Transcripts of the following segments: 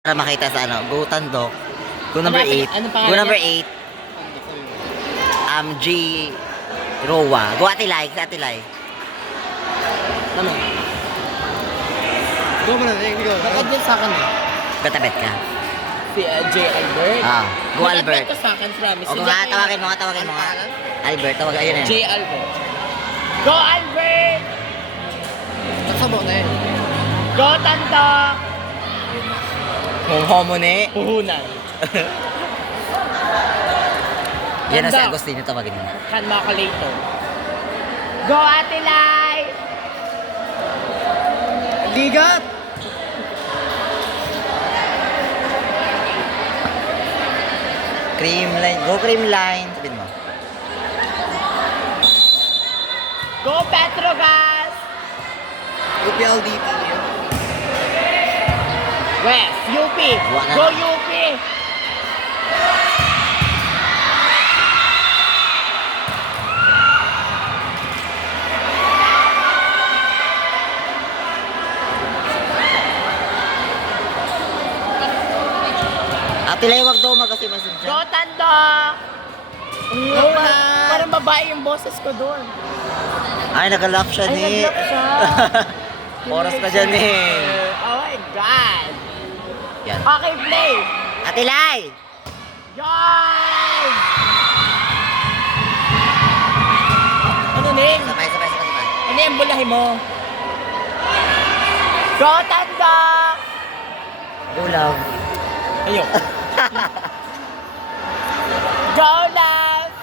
Para makita sa ano, Go Tandok. Go number 8. Ano Go number 8. G. Rowa. Go Atilay. Sa Atilay. Ano? Go mo na, go. Bakit din sa akin eh? Betabet ka. Si J. Albert. Go Albert. Bakit ka sa akin, promise? O kung nga, tawagin mo nga. Albert, tawag. Ayun J. Albert. Go Albert! Nagsabot na eh. Go Tandok! Kung homo ni. Puhunan. Yan na si Tandok. Agostino, tawagin mo. Kan Maculator. Go Atilay! Ligat! Cream line. Go Cream line. Sabihin mo. Go Petrogas! UPLDT. West, UP! Wala Go na. UP! Atilay, wag daw kasi masadya. Go Tandok! Go na! Parang babae yung boses ko doon. Ay, nag-lock siya Ay, ni. nag-lock siya. Oras ka dyan eh. Oh my God! Yan. Okay, play! Atilay! Yan! Ano name? Sabay. Ano yung bulahin mo? Go Tandok! Go love. Ayun. Go Love!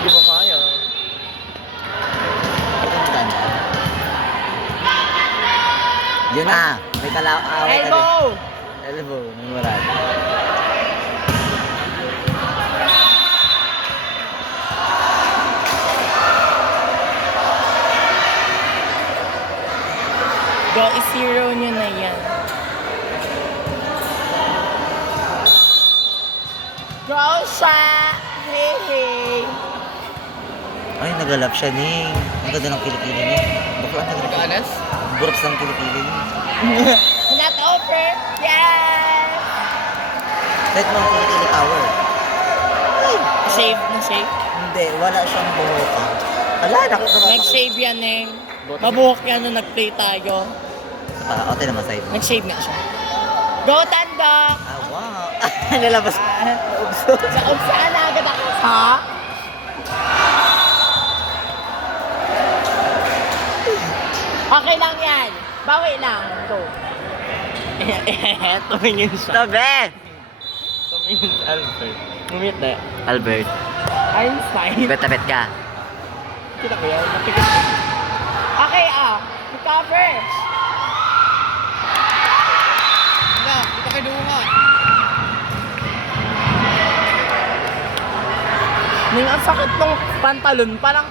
Hindi mo kaya. Yun na. May kalaway. Elbow! Elbow. Wala. Go i-zero nyo na yan. Go siya! Hey, hey! Ay, nagalap siya ni. Ang ganda ng kilikili niya. Bakla ang ganda ng Ganas? Burap sa ng kilikili niya. Not over! Yes! Kahit mga kilikili power. Shave na shave? Hindi, wala siyang buhok. Ala, nakita ba? Nag-shave yan eh. Mabuhok yan nung nag-play tayo. O, tayo naman side. Nag-shave nga siya. Go Tandok! Ah, wow. Nalabas. Ubso. Saan na agad ako? Ha? Okay lang yan. Bawi lang. Go. Tumingin siya. Tabi! Tumingin si Albert. Ngumit na. Albert, Einstein. bet ka. Kita ko yan. Napikit. Okay, recover. Wala, di pa kayo dunga. Ning ang sakit ng pantalon. Parang,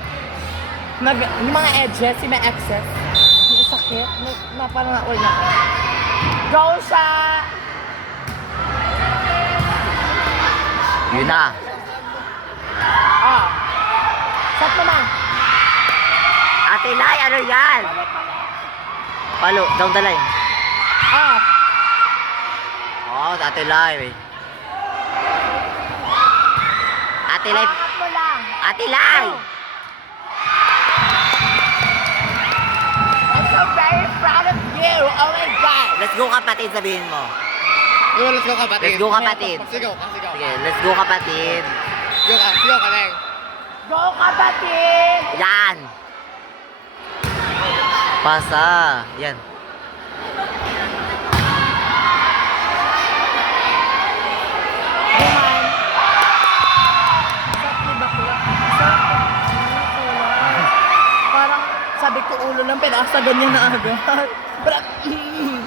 yung mga edges, yung mga excess. Yung sakit. Parang na-all na. Go siya! Yun na. Shot mo na. Atilay, ano yan? Palo, down the line. Oh, Atilay. Atilay. Angat mo lang. Atilay! I'm so very proud of you. Oh my God. Let's go kapatid, sabihin mo. Yo, let's go kapatid. Let's go kapatid. Sigaw. Sige, let's go kapatid. Sigaw ka lang. Go kapatid. Yan! Pasa. Yan. Buman. Sarap ni bakla. Parang sabi ko ulo lang, pero asa ganyan na agad.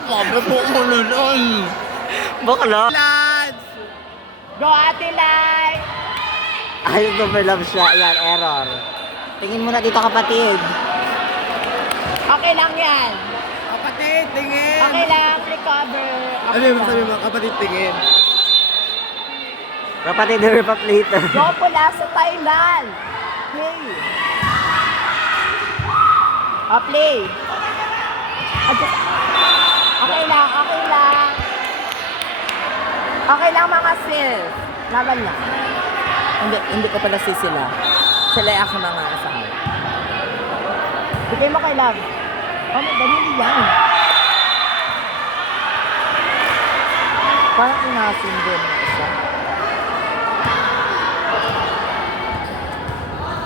Sabi ko ulo lang. Bakla. Lads! Go Atilay. Ay, love siya. Yan, error. Tingin mo na dito kapatid. Okay lang yan. Kapatid, tingin! Okay lang, recover. Ano yung sabi mo? Kapatid, tingin. Kapatid, hurry up later. Go pula sa Thailand. Play. Play. Okay lang, okay lang. Okay lang mga sis. Laban na. Hindi ko pala sis sila. Sila yung aking mga asawa. Bigay mo kay love. Oh, dali yan. Parang inasin din na isa.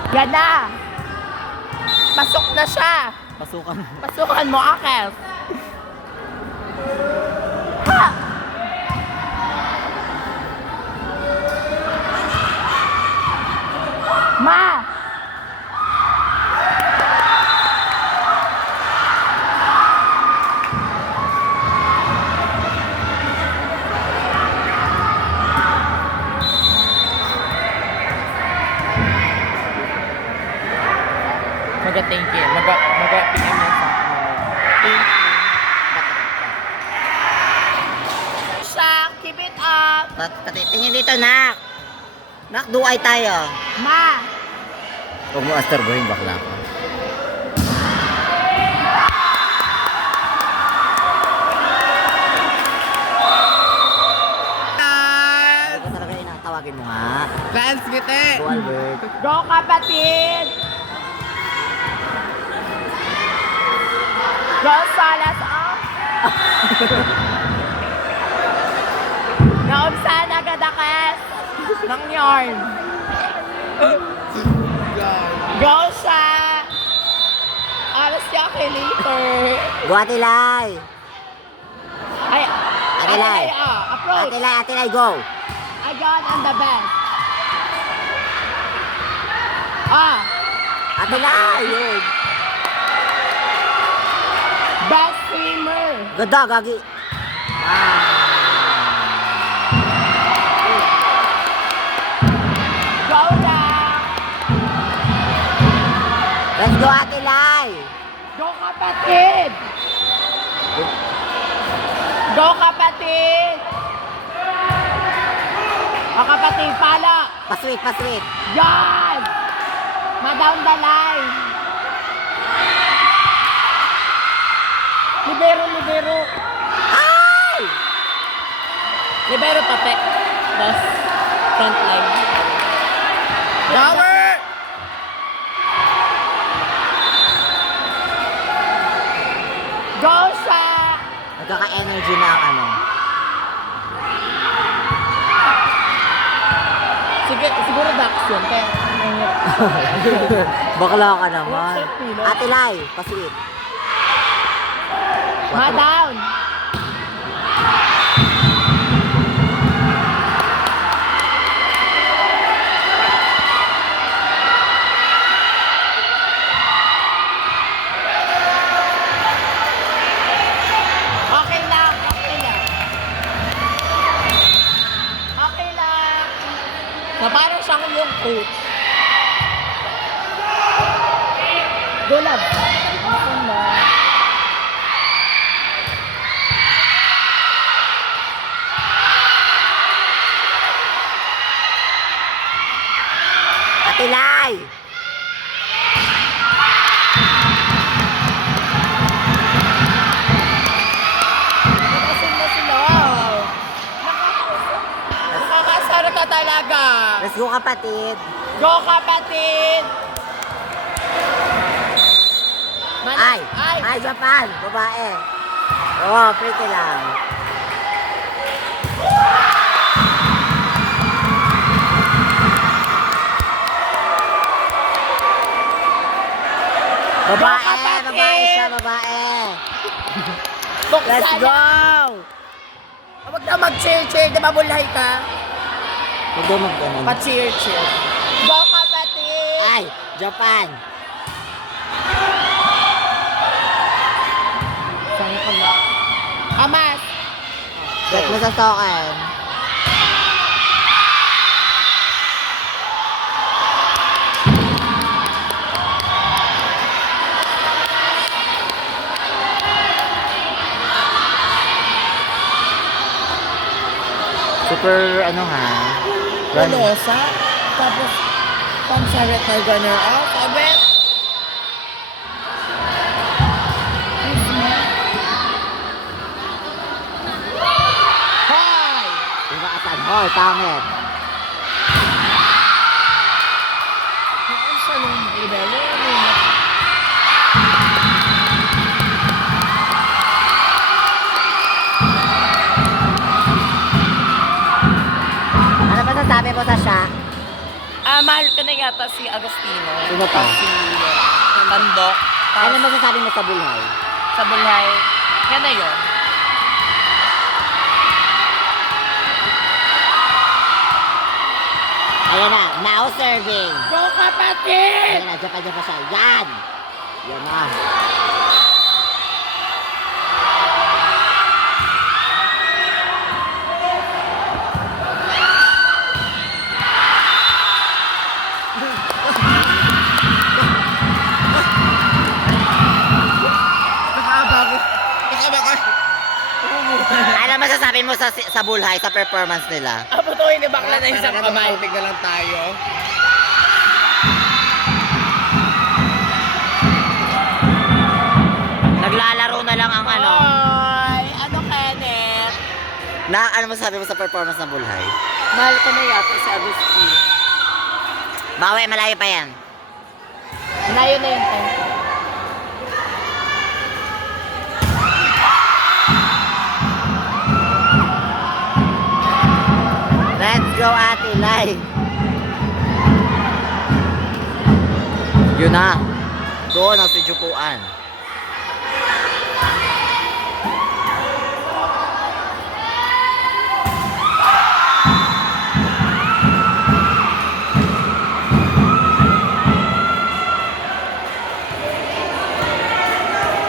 Yan na! Pasok na siya! Pasukan. Pasukan mo, Akes! Ha! Ma! Thank you. Mag-PM yan sa akin. Thank you. Shaq, keep it up. Tingin dito, nak. Nak, duay tayo. Ma! Huwag mo astarbohin, bakla ka. Hindi ko talaga inatawagin mo nga. Lance, ngiti! Go, Albert. Go, kapatid! Go, Salas up! Naumsan agad akes ng yarn. Go siya! Alas siya kay later. Go, Atilay. Ay, Atilay. approach. Atilay, Atilay, go. Again and the best. Atilay, yun. Best swimmer. Ganda, gagi. Go lang. Let's go, Atilay. Go kapatid. Go kapatid. O kapatid, pala. Pasweet, pasweet. Yan. Ma-down the line. Libero, libero. Ay! Libero pate. Boss. Front line. Power! Go siya. Nagkaka-energy na ang ano. Sige, siguro Dax yun. Kaya, Bakla ka naman. What's up, Pino? Atilay, pasweet. ma-down. Okay lang, okay lang. Okay lang. Na parang siyang yung coach. Go lang. Asan na? Atilay! Nakasin na sila. Nakakasara ka talaga. Let's go, kapatid. Go kapatid! Ay! Ay, Japan! Babae. Oh, pretty lang. Babae! kapatid! Babae siya, babae! Buksan Let's na. go! Huwag na mag-cheer-cheer, di ba bulhay ka? Huwag daw mag-ano. Pa-cheer-cheer. Go kapatid! Ay! Japan! Saan ko na? Amas! Bet mo sa token. Super ano ha? Run. Pulosa. Tapos, pang-saret na gunner out. Sabi, hi! Diba Saan? Hoy, pangit. Ano siya nung libero? Ano pa sasabi mo sa siya? Mahal ko na yata si Agostino. Sino pa? Si Tandok. Ano masasabi mo sa bulhay? Sa Bulhay. Yan na yun. Ayan na, now serving. Go kapatid! Ayan na, dyan pa siya. Yan! Yan na. Nakaba ka. Ano masasabi mo sa bulhay, sa performance nila? Apo to, ini bakla na isang kamay. Tig na lang tayo. Naglalaro na lang ang ano. Ay, ano Kenneth? Ano masasabi mo sa performance ng bulhay? Mahal ko na yata si Agostino. Bawi, malayo pa yan. Layo na yun tayo. Let's go, Ate Lai. Yun na. Doon ang si Jupuan.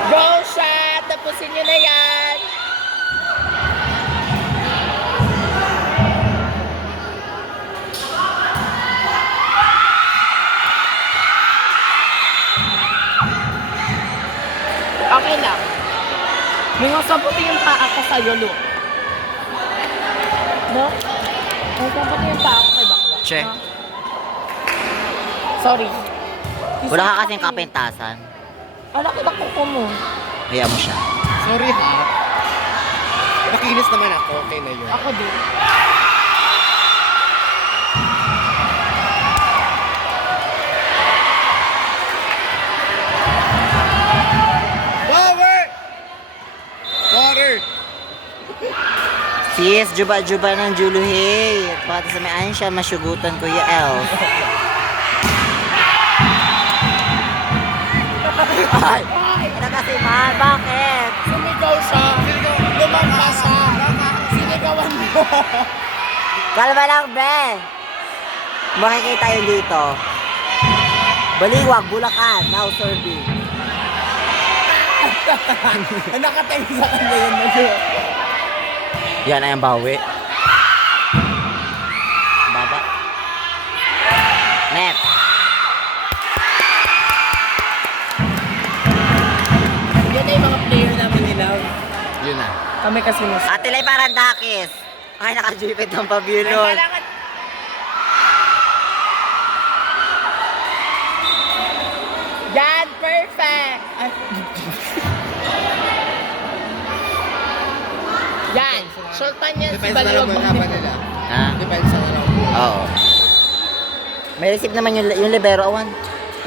Go shot! Tapusin nyo na yan! Okay lang. May masabuti yung paa ko sa'yo, Lu. No? May masabuti yung paa ko kay Bakla. Che. Ha? Sorry. Wala ka kasing kapintasan. Wala ko na kuko mo. Kaya mo siya. Sorry ha. Makinis naman ako. Okay na yun. Ako din. Power! Water! Sis, juba-juba ng Juluhe. Pati sa may ayon siya, masyugutan Kuya Elf. Ay! Ano kasi man? Bakit? Sumigaw siya. Lumangka siya. Sinigawan mo. Kalma lang, be! Makikita yun dito. Baliwag, Bulacan, now serving. Nakatayo sa kanya yun na siya. Yan ay ang bawi. Baba. Net. Yan na yung mga player namin nila. Yun na. Kami kasi mas... Ate Lai parang dakis. Ay, nakajipit ng pavilion. Yan, perfect! Yan, shortan yan si Depends na lang Baliwag mga laban nila. Ha? Depends na lang. Oo. May receive naman yung libero, awan.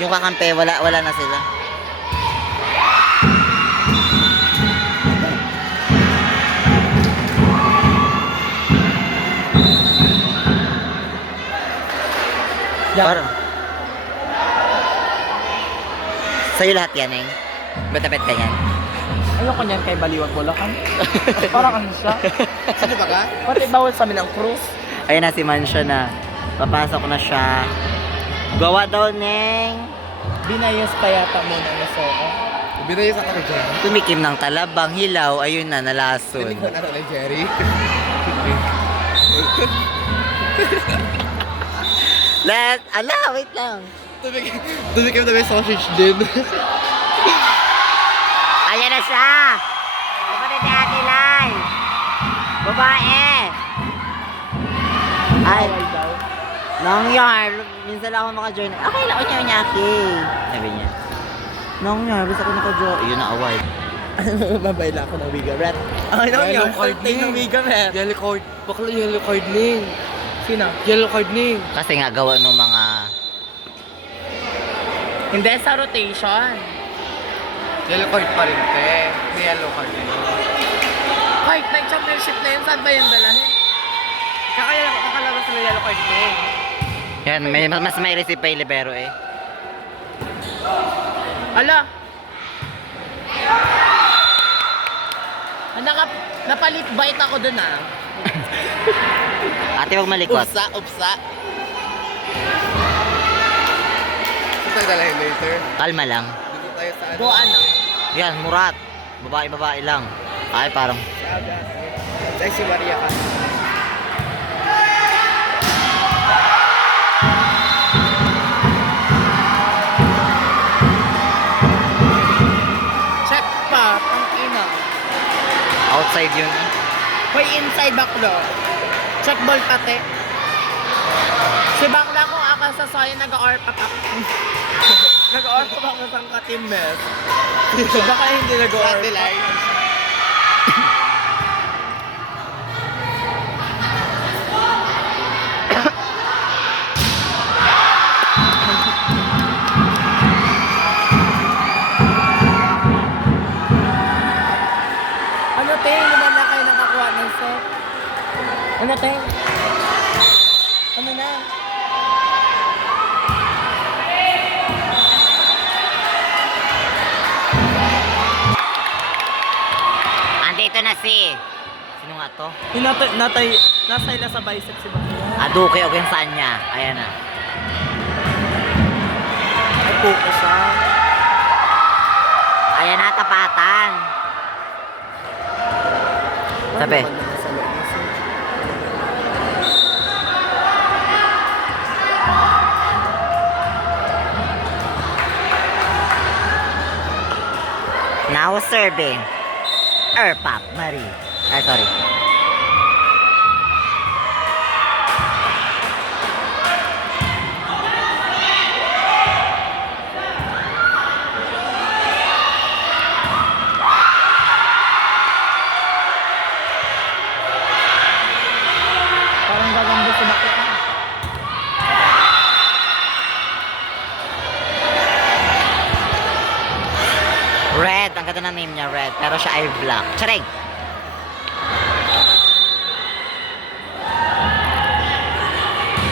Yung kakampi, wala na sila. Yan. Parang. Sa'yo lahat yan, eh. Betapet ka yan. Ayoko niyan kay Baliwag Bulacan. Parang ano siya. Sino ba ka? Pati bawal sa amin ang cruise. Ayun na si Mansha na. Papasok na siya. Gawa daw, Neng. Binayos pa yata muna na soko. Binayos ako ni Jerry. Tumikim ng talabang hilaw. Ayun na, nalason. Tinig mo na ni Jerry. Wait lang. Tumikim na may sausage din. Ayan na siya. Kapatid ni Ate Lai. Babae. Ay, Bawal daw. nangyar. Minsan lang ako maka-join. Okay lang, kunya-kunyaki. Sabi niya. Nangyar, bisa ko naka-join. Yun na, award. Babayla ako ng Wiga Rat. Ay, no, Yellow yung card take ng ni. Mega Met. Yellow card. Bakla yellow card ning. Sino? Yellow card ning. Kasi nga gawa ng mga... Hindi, sa rotation. Yellow card pa rin, te. May yellow card ning. Kahit na championship na yun, saan ba yung dalahin? Kakalabas na yellow card ning. Yan, mas may receive pa yung libero eh. Ala! Napalit bite ako dun ah. Ate, wag malikot. Upsa. Saan tayo dalahin later? Kalma lang. Dito tayo sa ano? Go ano? Yan, murat. Babae lang. Ay, parang... Sa Agas. Sa si Maria ka. Check pa, ang ina. Outside yun eh. Hoy, inside baklo. Check ball pati. Si bakla kung ako sa soy, nag-orp up ako. Nag-orp up ako sa katim, mes. Baka hindi nag-orp up. Ano, te? Naman na kayo nakakuha ng set? Ano, te? Ano na? Andito na si... Sino nga to? Yung nasa ila sa bicep si Bakla. Aduke o yung saan niya. Ayan na. Ay, puko siya. Ayan na, tapatan. Sabi. Ano naman nasa loob na set? Now serving. Erpap Marie. Ay, sorry. Parang gaganda si Bakla. Red. Ang ganda ng name niya, Red. Pero siya ay black. Charing!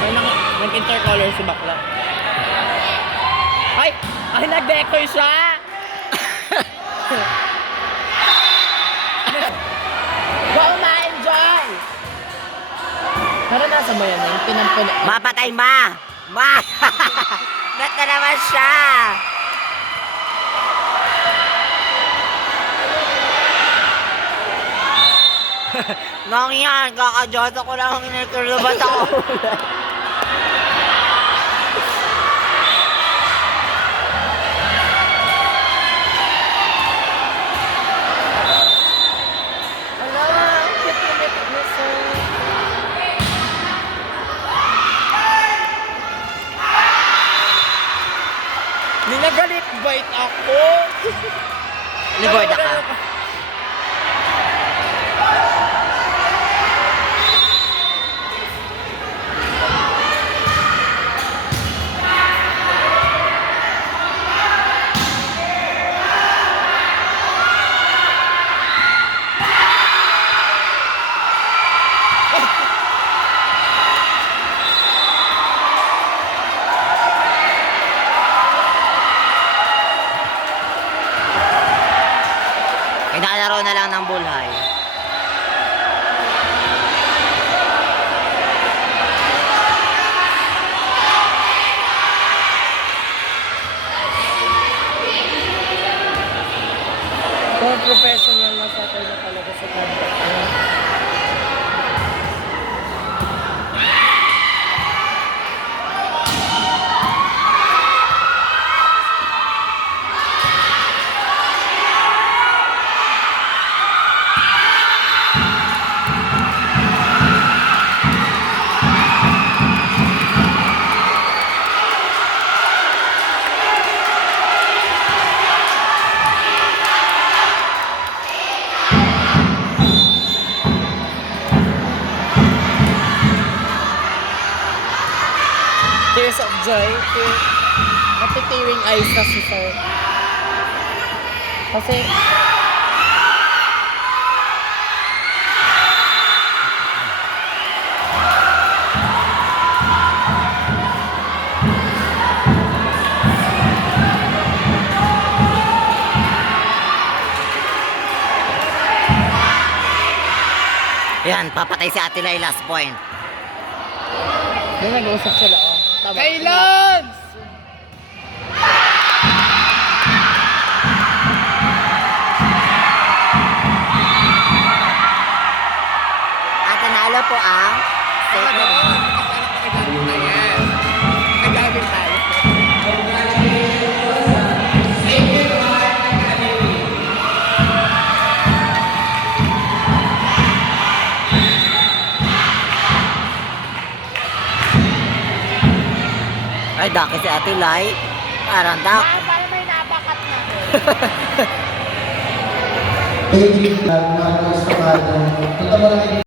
Ay, nag-intercolor si Bakla. Ay! Ay, nag-decoy siya! Go, ma-enjoy! Pero nasa mo yan eh? Pinampunin. Mapatay ma! Ma! Ba't na naman siya? Nang yan, kaka-Diyos ako lang ang inagkalubat ako. Ala, kit-kit na sir. Ninagalit bite ako. Liborda ka. Tears of joy. Napitiwing eyes na si sir. Kasi, Yan, papatay si Ate Lai last point. doon nag-uusap sila, oh. Tama. Kailan? At nanalo po ang second. Nagagawin tayo. Ay, daki si Ate Lai. Parang dak. Parang may nabakat na. Thank you.